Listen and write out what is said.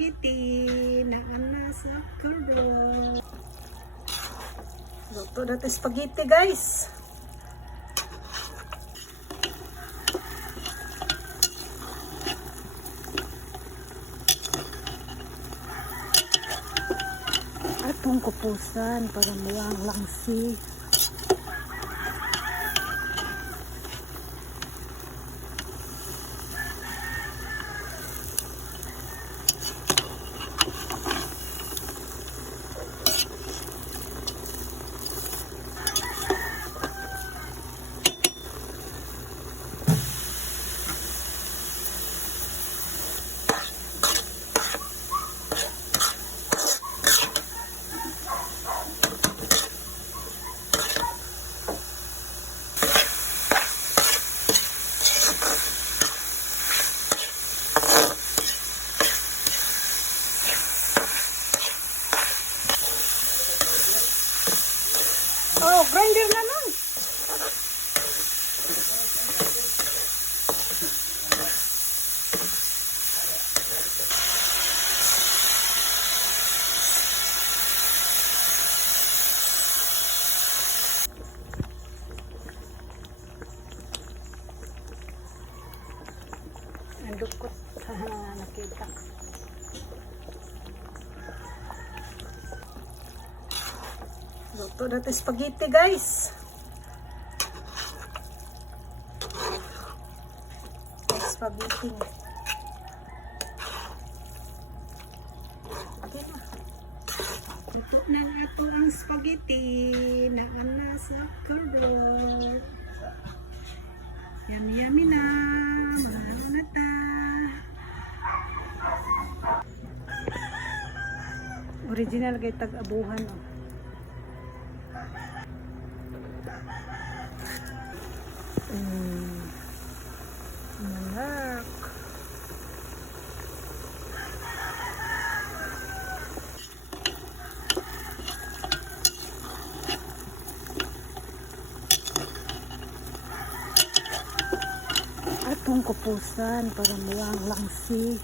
spaghetti na nasa kuro. Luto natin spaghetti, guys. Atong kupusan para malang langsi. Oh, grinder na lang. Ang dukot. Nakita. Luto natin spaghetti, guys. Spaghetti. Okay na. Luto na ako ang spaghetti na nasa kuro. Yummy, yummy na. Mahalo na ta. Original kay tag-abuhan. Oh. Malak. Atong kupusan para malang langsi.